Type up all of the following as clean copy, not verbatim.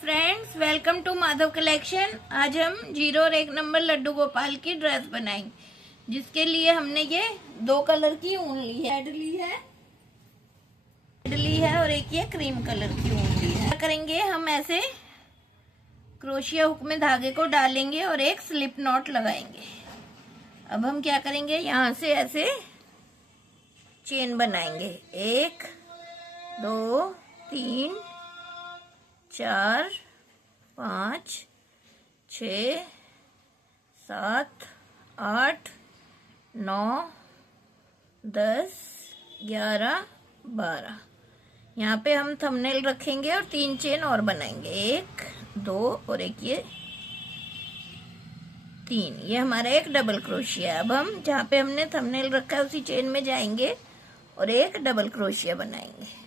Friends, welcome to Madhav collection. आज हम 0 और 1 नंबर लड्डू गोपाल की ड्रेस बनाएंगे, जिसके लिए हमने ये 2 कलर की ऊन ली है। रेड ली है और एक ये क्रीम कलर की ऊन ली है। क्या करेंगे, हम ऐसे क्रोशिया हुक में धागे को डालेंगे और एक स्लिप नॉट लगाएंगे। अब हम क्या करेंगे, यहाँ से ऐसे चेन बनाएंगे। 1 2 3 4 5 6 7 8 9 10 11 12। यहाँ पे हम थंबनेल रखेंगे और 3 चेन और बनाएंगे। 1 2 और एक ये 3। ये हमारा एक डबल क्रोशिया है। अब हम जहाँ पे हमने थंबनेल रखा है उसी चेन में जाएंगे और एक डबल क्रोशिया बनाएंगे।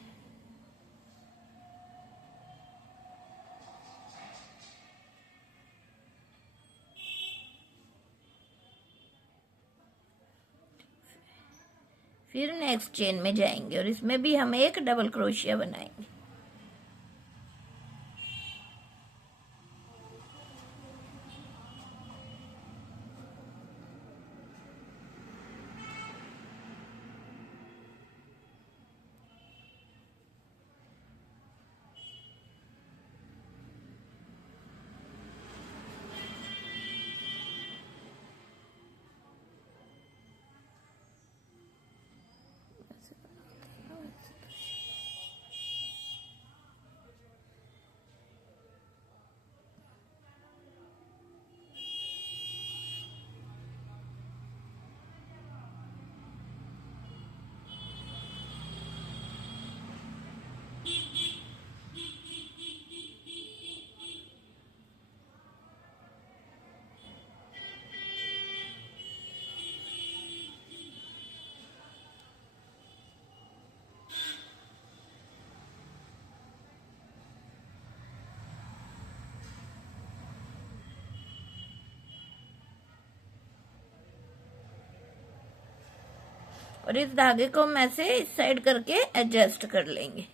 फिर नेक्स्ट चेन में जाएंगे और इसमें भी हम एक डबल क्रोशिया बनाएंगे। और इस धागे को हम ऐसे इस साइड करके एडजस्ट कर लेंगे।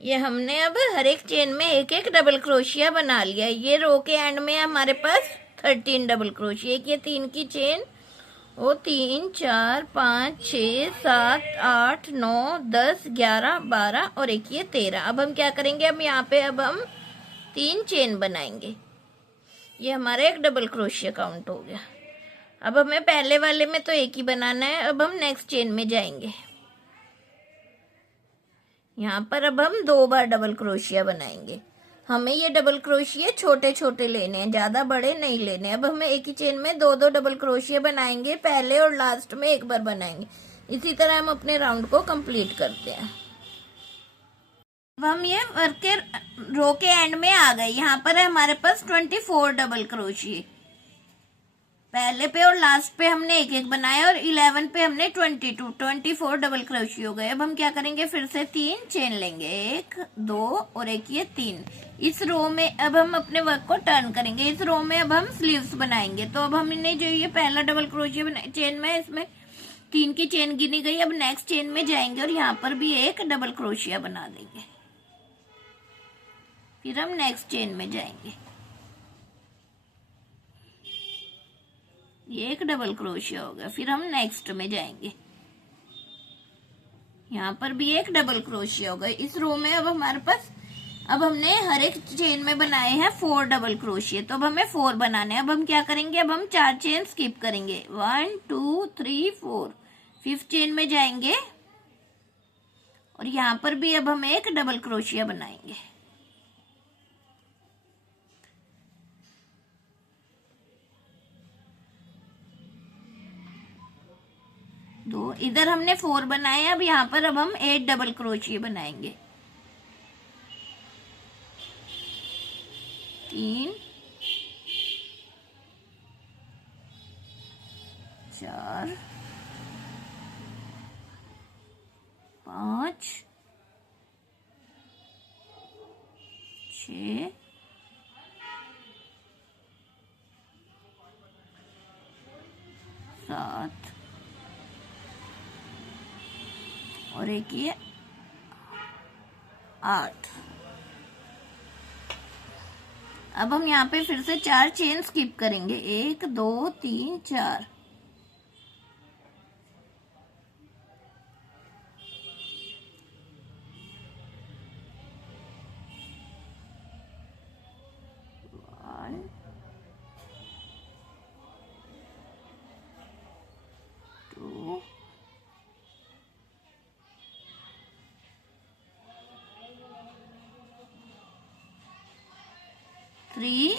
ये हमने अब हर एक चेन में एक एक डबल क्रोशिया बना लिया। ये रो के एंड में हमारे पास 13 डबल क्रोशिया। एक ये 3 की चेन, वो 3 4 5 6 7 8 9 10 11 12 और एक ये 13। अब हम क्या करेंगे, अब यहाँ पे अब हम 3 चेन बनाएंगे। ये हमारा एक डबल क्रोशिया काउंट हो गया। अब हमें पहले वाले में तो एक ही बनाना है। अब हम नेक्स्ट चेन में जाएंगे। यहाँ पर अब हम 2 बार डबल क्रोशिया बनाएंगे। हमें ये डबल क्रोशिया छोटे छोटे लेने हैं, ज्यादा बड़े नहीं लेने। अब हमें एक ही चेन में 2 डबल क्रोशिया बनाएंगे, पहले और लास्ट में एक बार बनाएंगे। इसी तरह हम अपने राउंड को कंप्लीट करते हैं। अब हम ये वर्क के रो के एंड में आ गए। यहाँ पर है हमारे पास 24 डबल क्रोशिया। पहले पे और लास्ट पे हमने एक एक बनाया और 11 पे हमने 24 डबल क्रोशिया हो गए। अब हम क्या करेंगे, फिर से 3 चेन लेंगे। 1 2 और एक ये 3। इस रो में अब हम अपने वर्क को टर्न करेंगे। इस रो में अब हम स्लीव्स बनाएंगे। तो अब हमने जो ये पहला डबल क्रोशिया चेन में, इसमें 3 की चेन गिनी गई। अब नेक्स्ट चेन में जाएंगे और यहाँ पर भी एक डबल क्रोशिया बना देंगे। फिर हम नेक्स्ट चेन में जाएंगे। ये एक डबल क्रोशिया हो गया। फिर हम नेक्स्ट में जाएंगे। यहाँ पर भी एक डबल क्रोशिया हो गया। इस रो में अब हमारे पास, अब हमने हर एक चेन में बनाए हैं 4 डबल क्रोशिया। तो अब हमें 4 बनाने हैं। अब हम क्या करेंगे, अब हम 4 चेन स्किप करेंगे। 1 2 3 4। 5th चेन में जाएंगे और यहाँ पर भी अब हम एक डबल क्रोशिया बनाएंगे। 2, इधर हमने 4 बनाए। अब यहाँ पर अब हम 8 डबल क्रोशिया बनाएंगे। 3 4 5 6 7 और एक ये 8। अब हम यहाँ पे फिर से 4 चेन स्किप करेंगे। 1 2 3 4।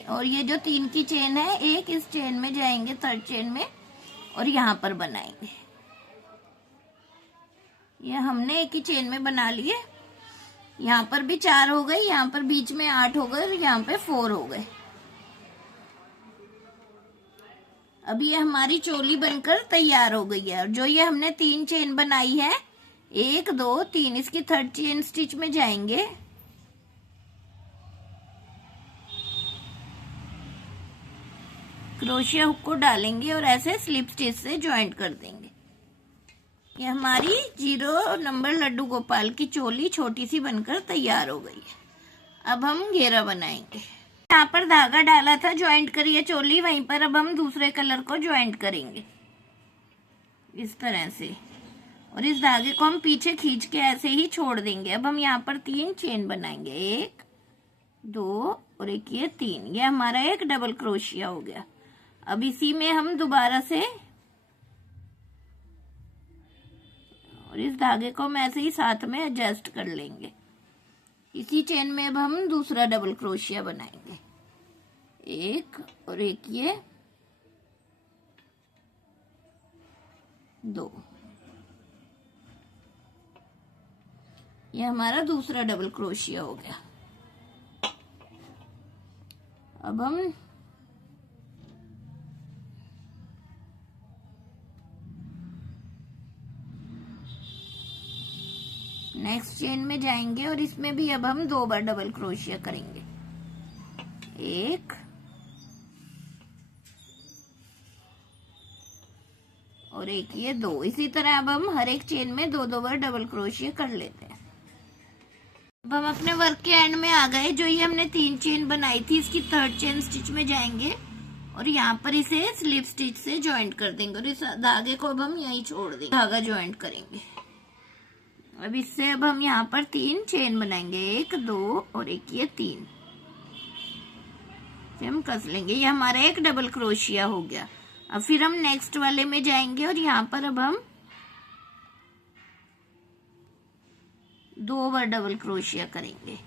और ये जो 3 की चेन है, एक इस चेन में जाएंगे, थर्ड चेन में, और यहाँ पर बनाएंगे। ये हमने एक ही चेन में बना लिए। यहाँ पर भी 4 हो गए, यहाँ पर बीच में 8 हो गए और यहाँ पे 4 हो गए। अब ये हमारी चोली बनकर तैयार हो गई है। और जो ये हमने 3 चेन बनाई है, 1 2 3, इसकी थर्ड चेन स्टिच में जाएंगे। क्रोशिया हुक को डालेंगे और ऐसे स्लिप स्टिच से ज्वाइंट कर देंगे। ये हमारी 0 नंबर लड्डू गोपाल की चोली छोटी सी बनकर तैयार हो गई है। अब हम घेरा बनाएंगे। यहाँ पर धागा डाला था, ज्वाइंट करिए चोली, वहीं पर अब हम दूसरे कलर को ज्वाइंट करेंगे इस तरह से। और इस धागे को हम पीछे खींच के ऐसे ही छोड़ देंगे। अब हम यहाँ पर 3 चेन बनाएंगे। 1 2 और एक ये 3। ये हमारा एक डबल क्रोशिया हो गया। अब इसी में हम दोबारा से, और इस धागे को हम ऐसे ही साथ में एडजस्ट कर लेंगे। इसी चेन में अब हम दूसरा डबल क्रोशिया बनाएंगे। 1 और एक ये 2। ये हमारा दूसरा डबल क्रोशिया हो गया। अब हम नेक्स्ट चेन में जाएंगे और इसमें भी अब हम 2 बार डबल क्रोशिया करेंगे। 1 और एक ये 2। इसी तरह अब हम हर एक चेन में 2 बार डबल क्रोशिया कर लेते हैं। अब हम अपने वर्क के एंड में आ गए। जो ये हमने 3 चेन बनाई थी, इसकी थर्ड चेन स्टिच में जाएंगे और यहाँ पर इसे स्लिप स्टिच से ज्वाइंट कर देंगे। और इस धागे को अब हम यहीं छोड़ देंगे, धागा ज्वाइंट करेंगे। अब इससे अब हम यहाँ पर 3 चेन बनाएंगे। 1 2 और एक ये 3 से हम कस लेंगे। ये हमारा एक डबल क्रोशिया हो गया। अब फिर हम नेक्स्ट वाले में जाएंगे और यहाँ पर अब हम 2 बार डबल क्रोशिया करेंगे।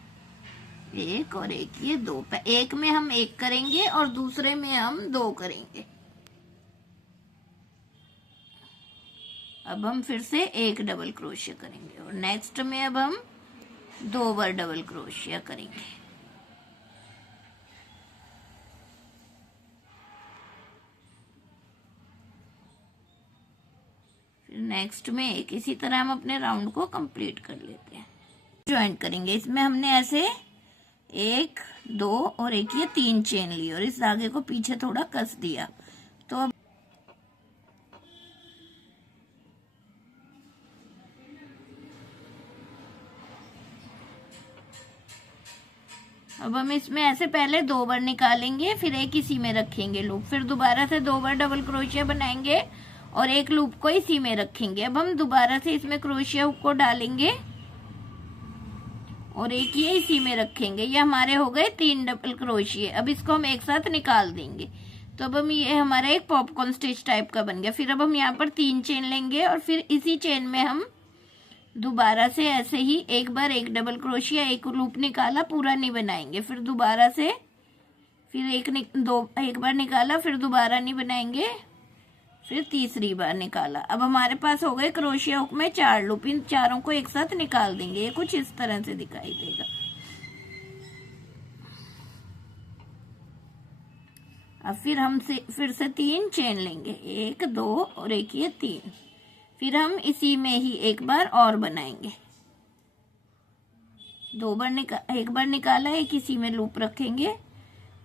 1 और एक ये 2। एक में हम 1 करेंगे और दूसरे में हम 2 करेंगे। अब हम फिर से 1 डबल क्रोशिया करेंगे और नेक्स्ट में अब हम 2 बार डबल क्रोशिया करेंगे। फिर नेक्स्ट में एक, इसी तरह हम अपने राउंड को कंप्लीट कर लेते हैं। ज्वाइंट करेंगे। इसमें हमने ऐसे 1 2 और एक ये 3 चेन ली और इस धागे को पीछे थोड़ा कस दिया। तो अब हम इसमें ऐसे पहले 2 बार निकालेंगे, फिर एक इसी में रखेंगे लूप, फिर दोबारा से 2 बार डबल क्रोशिया बनाएंगे और एक लूप को इसी में रखेंगे। अब हम दोबारा से इसमें क्रोशिया हुक को डालेंगे और एक ये इसी में रखेंगे। ये हमारे हो गए 3 डबल क्रोशिया। अब इसको हम एक साथ निकाल देंगे। तो अब हम, ये हमारा एक पॉपकॉर्न स्टिच टाइप का बन गया। फिर अब हम यहाँ पर 3 चेन लेंगे और फिर इसी चेन में हम दोबारा से ऐसे ही एक बार एक डबल क्रोशिया, एक लूप निकाला, पूरा नहीं बनाएंगे। फिर दोबारा से फिर एक बार निकाला, फिर दोबारा नहीं बनाएंगे, फिर तीसरी बार निकाला। अब हमारे पास हो गए क्रोशिया हुक में 4 लूप, इन चारों को एक साथ निकाल देंगे। ये कुछ इस तरह से दिखाई देगा। अब फिर से 3 चेन लेंगे, 1 2 और एक ये 3। फिर हम इसी में ही एक बार और बनाएंगे। एक बार निकाला, एक इसी में लूप रखेंगे,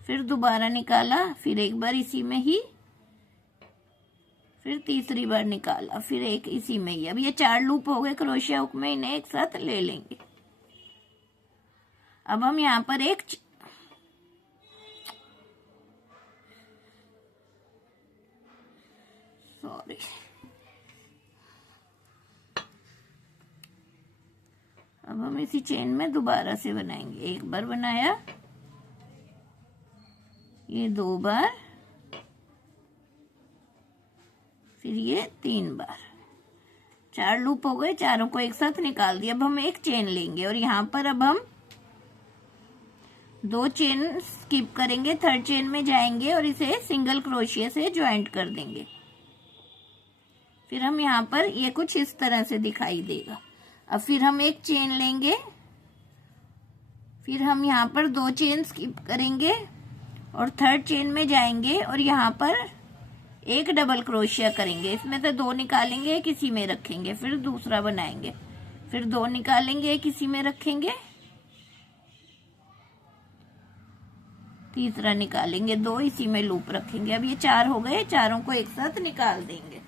फिर दोबारा निकाला, फिर एक बार इसी में ही, फिर तीसरी बार निकाला, फिर एक इसी में ही। अब ये 4 लूप हो गए क्रोशिया हुक में, इन्हें एक साथ ले लेंगे। अब हम यहाँ पर अब हम इसी चेन में दोबारा से बनाएंगे। एक बार बनाया, ये 2 बार, फिर ये 3 बार। 4 लूप हो गए, चारों को एक साथ निकाल दिया। अब हम एक चेन लेंगे और यहाँ पर अब हम 2 चेन स्किप करेंगे, 3rd चेन में जाएंगे और इसे सिंगल क्रोशिया से ज्वाइंट कर देंगे। फिर हम यहाँ पर ये कुछ इस तरह से दिखाई देगा। अब फिर हम एक चेन लेंगे, फिर हम यहाँ पर 2 चेन स्किप करेंगे और 3rd चेन में जाएंगे और यहाँ पर एक डबल क्रोशिया करेंगे। इसमें से 2 निकालेंगे, एक इसी में रखेंगे, फिर दूसरा बनाएंगे, फिर 2 निकालेंगे, एक इसी में रखेंगे, तीसरा निकालेंगे, 2 इसी में लूप रखेंगे। अब ये 4 हो गए, चारों को एक साथ निकाल देंगे।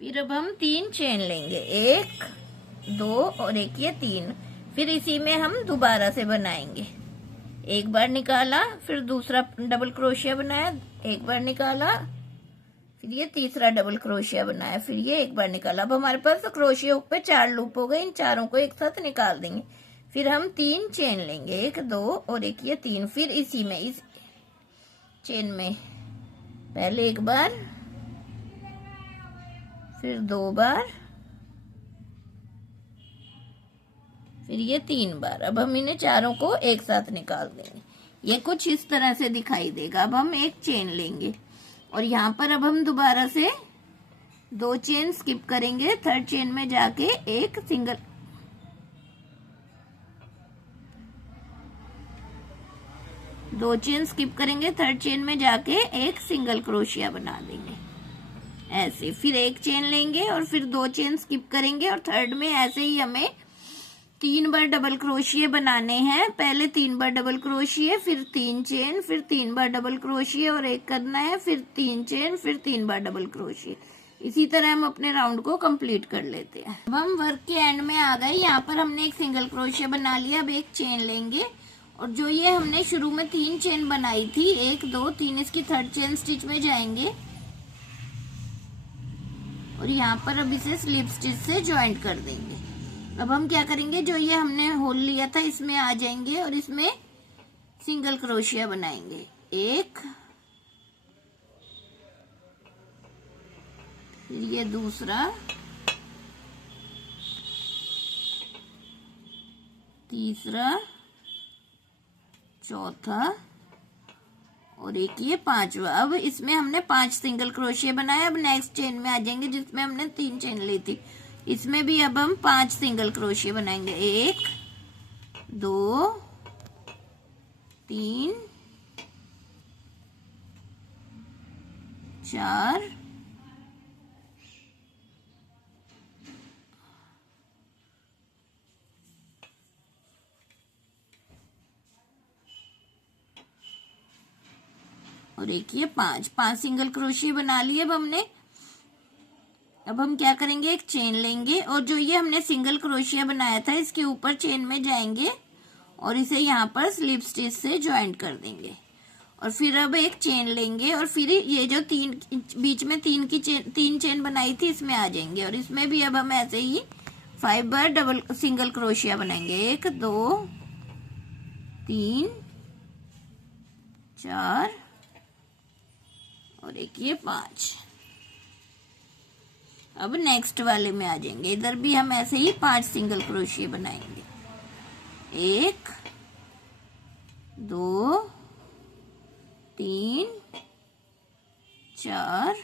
फिर अब हम 3 चेन लेंगे, 1 2 और एक ये 3। फिर इसी में हम दोबारा से बनाएंगे। एक बार निकाला, फिर दूसरा डबल क्रोशिया बनाया, एक बार निकाला, फिर ये तीसरा डबल क्रोशिया बनाया, फिर ये एक बार निकाला। अब हमारे पास तो क्रोशिया हुक पे 4 लूप हो गए, इन चारों को एक साथ निकाल देंगे। फिर हम 3 चेन लेंगे, 1 2 और एक ये 3। फिर इसी में इस चेन में पहले एक बार, फिर 2 बार, फिर ये 3 बार। अब हम इन्हें चारों को एक साथ निकाल देंगे। ये कुछ इस तरह से दिखाई देगा। अब हम एक चेन लेंगे और यहाँ पर अब हम दोबारा से 2 चेन स्किप करेंगे, 3rd चेन में जाके एक सिंगल, दो चेन स्किप करेंगे, 3rd चेन में जाके एक सिंगल क्रोशिया बना देंगे ऐसे। फिर एक चेन लेंगे और फिर 2 चेन स्किप करेंगे और 3rd में ऐसे ही हमें 3 बार डबल क्रोशिये बनाने हैं। पहले 3 बार डबल क्रोशिये, फिर 3 चेन, फिर 3 बार डबल क्रोशिये और एक करना है, फिर 3 चेन, फिर 3 बार डबल क्रोशिये। इसी तरह हम अपने राउंड को कंप्लीट कर लेते हैं। अब हम वर्क के एंड में आ गए। यहाँ पर हमने एक सिंगल क्रोशिया बना लिया। अब एक चेन लेंगे और जो ये हमने शुरू में 3 चेन बनाई थी, 1 2 3, इसकी 3rd चेन स्टिच में जाएंगे और यहाँ पर अब इसे स्लिप स्टिच से ज्वाइंट कर देंगे। अब हम क्या करेंगे, जो ये हमने होल लिया था इसमें आ जाएंगे और इसमें सिंगल क्रोशिया बनाएंगे। 1, फिर ये दूसरा, तीसरा, चौथा और एक ये 5वां। अब इसमें हमने 5 सिंगल क्रोशिया बनाया। अब नेक्स्ट चेन में आ जाएंगे जिसमें हमने 3 चेन ली थी। इसमें भी अब हम 5 सिंगल क्रोशिया बनाएंगे। 1 2 3 4 और एक ये 5 सिंगल क्रोशिया बना लिए। अब हमने, अब हम क्या करेंगे, एक चेन लेंगे और जो ये हमने सिंगल क्रोशिया बनाया था इसके ऊपर चेन में जाएंगे और इसे यहाँ पर स्लिप स्टिच से ज्वाइंट कर देंगे। और फिर अब एक चेन लेंगे और फिर ये जो बीच में 3 चेन बनाई थी इसमें आ जाएंगे और इसमें भी अब हम ऐसे ही 5 बार डबल सिंगल क्रोशिया बनाएंगे। 1 2 3 4 और एक ये 5। अब नेक्स्ट वाले में आ जाएंगे। इधर भी हम ऐसे ही 5 सिंगल क्रोशिया बनाएंगे। 1 2 3 4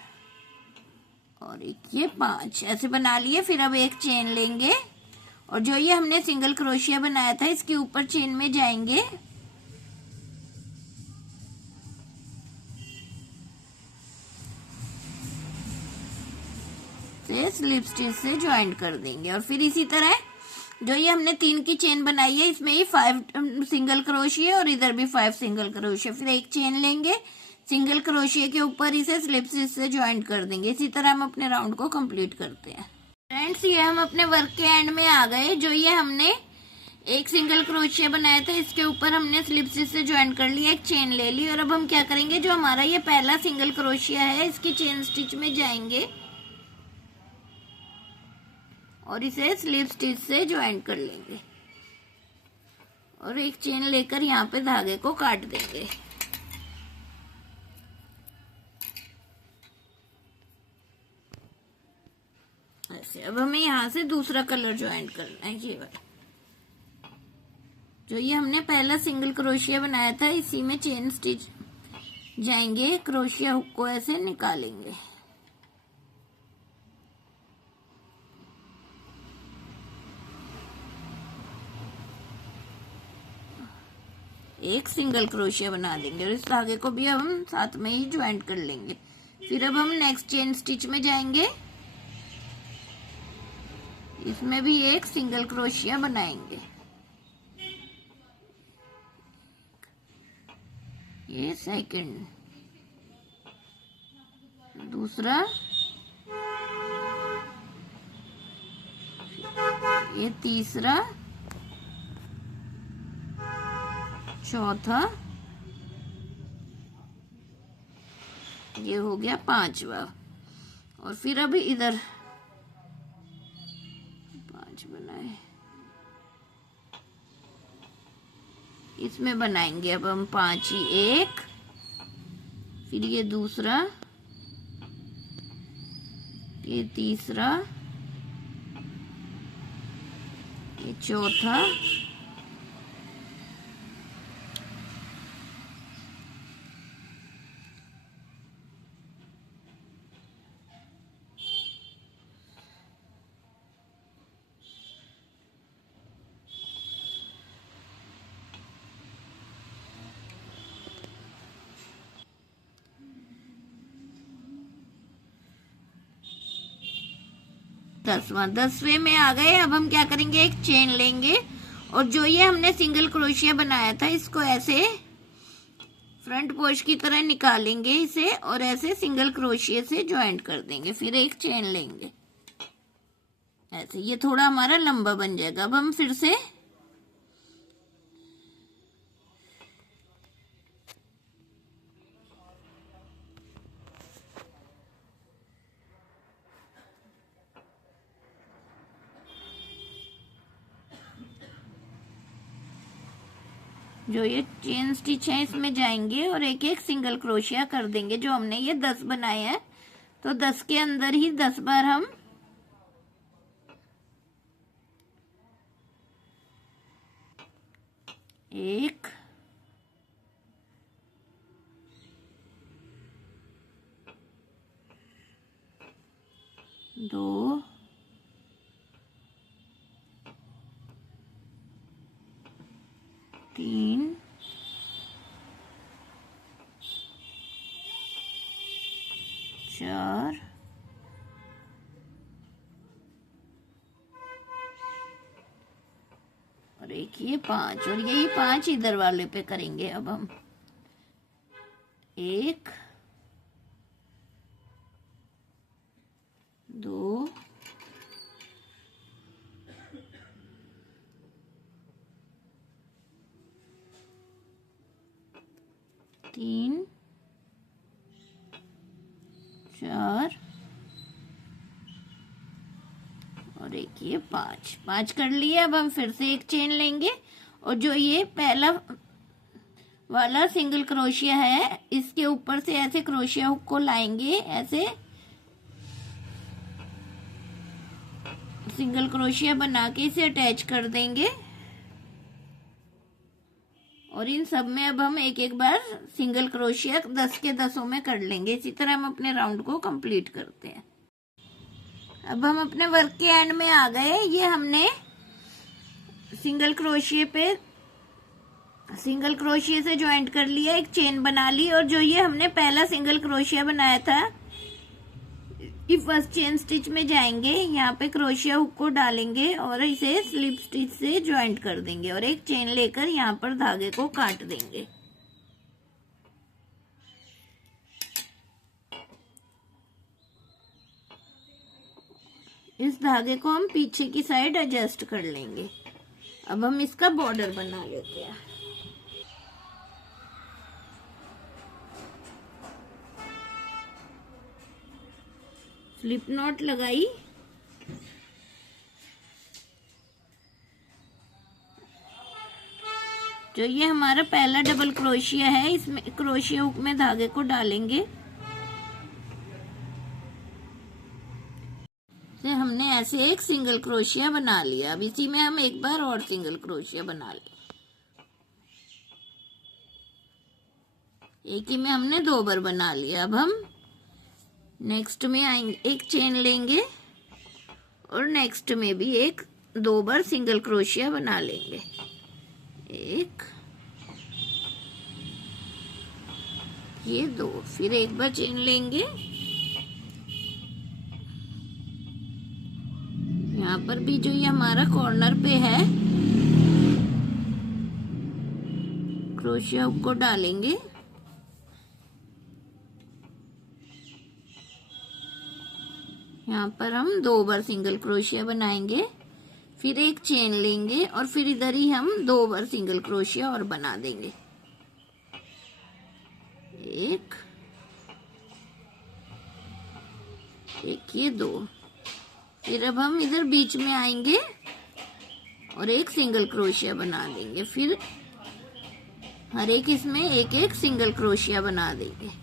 और एक ये 5 ऐसे बना लिए। फिर अब एक चेन लेंगे और जो ये हमने सिंगल क्रोशिया बनाया था इसके ऊपर चेन में जाएंगे, से स्लिप स्टिच से ज्वाइंट कर देंगे। और फिर इसी तरह जो ये हमने 3 की चेन बनाई है इसमें ही 5 सिंगल क्रोशिया और इधर भी 5 सिंगल क्रोशिया। फिर एक चेन लेंगे, सिंगल क्रोशिया के ऊपर इसे स्लिप स्टिच से ज्वाइंट कर देंगे। इसी तरह हम अपने राउंड को कंप्लीट करते हैं। फ्रेंड्स, ये हम अपने वर्क के एंड में आ गए। जो ये हमने एक सिंगल क्रोशिया बनाया था इसके ऊपर हमने स्लिप स्टिच से ज्वाइंट कर लिया, एक चेन ले ली। और अब हम क्या करेंगे, जो हमारा ये पहला सिंगल क्रोशिया है इसकी चेन स्टिच में जाएंगे और इसे स्लिप स्टिच से ज्वाइंट कर लेंगे और एक चेन लेकर यहाँ पे धागे को काट देंगे। ऐसे अब हमें यहाँ से दूसरा कलर ज्वाइंट करना है। ये वाला जो ये हमने पहला सिंगल क्रोशिया बनाया था इसी में चेन स्टिच जाएंगे, क्रोशिया हुक को ऐसे निकालेंगे। एक सिंगल क्रोशिया बना देंगे और इस धागे को भी हम साथ में ही ज्वाइंट कर लेंगे। फिर अब हम नेक्स्ट चेन स्टिच में जाएंगे, इसमें भी एक सिंगल क्रोशिया बनाएंगे। ये सेकंड, दूसरा, ये तीसरा, चौथा, ये हो गया 5वां। और फिर अभी इधर 5 बनाए, इसमें बनाएंगे अब हम 5 ही। एक, फिर ये दूसरा, ये तीसरा, ये चौथा, दसवां। 10वें में आ गए। अब हम क्या करेंगे, एक चेन लेंगे और जो ये हमने सिंगल क्रोशिया बनाया था इसको ऐसे फ्रंट पोर्च की तरह निकालेंगे इसे और ऐसे सिंगल क्रोशिया से ज्वाइंट कर देंगे। फिर एक चेन लेंगे ऐसे, ये थोड़ा हमारा लंबा बन जाएगा। अब हम फिर से जो ये चेन स्टिच है इसमें जाएंगे और एक एक सिंगल क्रोशिया कर देंगे। जो हमने ये 10 बनाए हैं तो 10 के अंदर ही 10 बार हम एक, दो, तीन, चार, और एक ये 5 और यही 5 इधर वाले पे करेंगे। अब हम एक, दो, तीन, चार और एक ये 5 कर लिए। अब हम फिर से एक चेन लेंगे और जो ये पहला वाला सिंगल क्रोशिया है इसके ऊपर से ऐसे क्रोशिया हुक को लाएंगे, ऐसे सिंगल क्रोशिया बना के इसे अटैच कर देंगे और इन सब में अब हम एक एक बार सिंगल क्रोशिया 10 के 10 में कर लेंगे। इसी तरह हम अपने राउंड को कंप्लीट करते हैं। अब हम अपने वर्क के एंड में आ गए। ये हमने सिंगल क्रोशिया से ज्वाइंट कर लिया, एक चेन बना ली, और जो ये हमने पहला सिंगल क्रोशिया बनाया था, ये फर्स्ट चेन स्टिच में जाएंगे, यहाँ पे क्रोशिया हुक को डालेंगे और इसे स्लिप स्टिच से ज्वाइंट कर देंगे और एक चेन लेकर यहाँ पर धागे को काट देंगे। इस धागे को हम पीछे की साइड एडजस्ट कर लेंगे। अब हम इसका बॉर्डर बना लेते हैं। स्लिप नॉट लगाई, जो ये हमारा पहला डबल क्रोशिया है, इसमें क्रोशिया हुक में धागे को डालेंगे। से हमने ऐसे एक सिंगल क्रोशिया बना लिया। अब इसी में हम एक बार और सिंगल क्रोशिया बना लें। एक ही में हमने 2 बार बना लिया। अब हम नेक्स्ट में आएंगे, एक चेन लेंगे और नेक्स्ट में भी 2 बार सिंगल क्रोशिया बना लेंगे। एक, ये 2, फिर एक बार चेन लेंगे, यहाँ पर भी जो ये हमारा कॉर्नर पे है, क्रोशिया हुक को डालेंगे, यहाँ पर हम 2 बार सिंगल क्रोशिया बनाएंगे, फिर एक चेन लेंगे और फिर इधर ही हम 2 बार सिंगल क्रोशिया और बना देंगे। एक, ये 2, फिर अब हम इधर बीच में आएंगे और एक सिंगल क्रोशिया बना देंगे, फिर हर एक इसमें एक एक सिंगल क्रोशिया बना देंगे।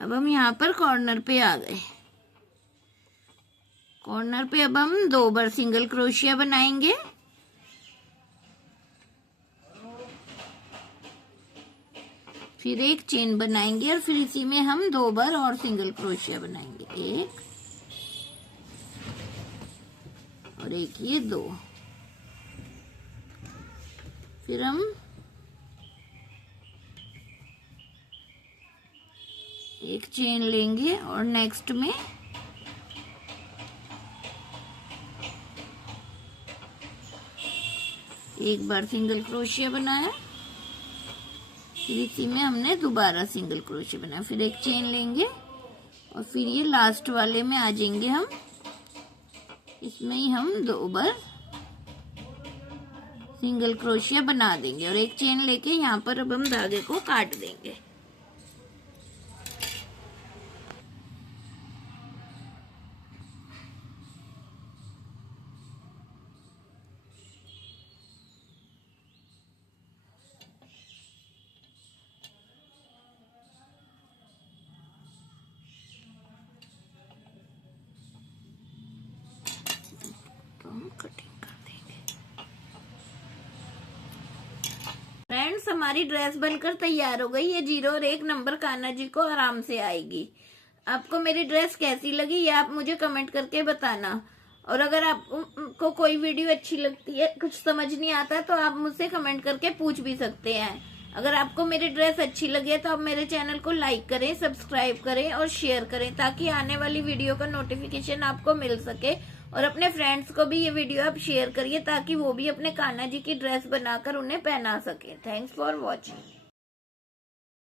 अब हम यहाँ पर कॉर्नर पे आ गए। कॉर्नर पे अब हम 2 बार सिंगल क्रोशिया बनाएंगे, फिर एक चेन बनाएंगे और फिर इसी में हम 2 बार और सिंगल क्रोशिया बनाएंगे। एक और एक, ये 2, फिर हम एक चेन लेंगे और नेक्स्ट में एक बार सिंगल क्रोशिया बनाया, फिर इसी में हमने दोबारा सिंगल क्रोशिया बनाया, फिर एक चेन लेंगे और फिर ये लास्ट वाले में आ जाएंगे हम, इसमें ही हम 2 बार सिंगल क्रोशिया बना देंगे और एक चेन लेके यहाँ पर अब हम धागे को काट देंगे। कटिंग कर देंगे। फ्रेंड्स, हमारी ड्रेस बनकर तैयार हो गई। ये 0 और 1 नंबर कान्हा जी को आराम से आएगी। आपको मेरी ड्रेस कैसी लगी ये आप मुझे कमेंट करके बताना। और अगर आपको कोई वीडियो अच्छी लगती है, कुछ समझ नहीं आता, तो आप मुझसे कमेंट करके पूछ भी सकते हैं। अगर आपको मेरी ड्रेस अच्छी लगे तो आप मेरे चैनल को लाइक करें, सब्सक्राइब करें और शेयर करें, ताकि आने वाली वीडियो का नोटिफिकेशन आपको मिल सके। और अपने फ्रेंड्स को भी ये वीडियो आप शेयर करिए, ताकि वो भी अपने कान्हा जी की ड्रेस बनाकर उन्हें पहना सके। Thanks for watching.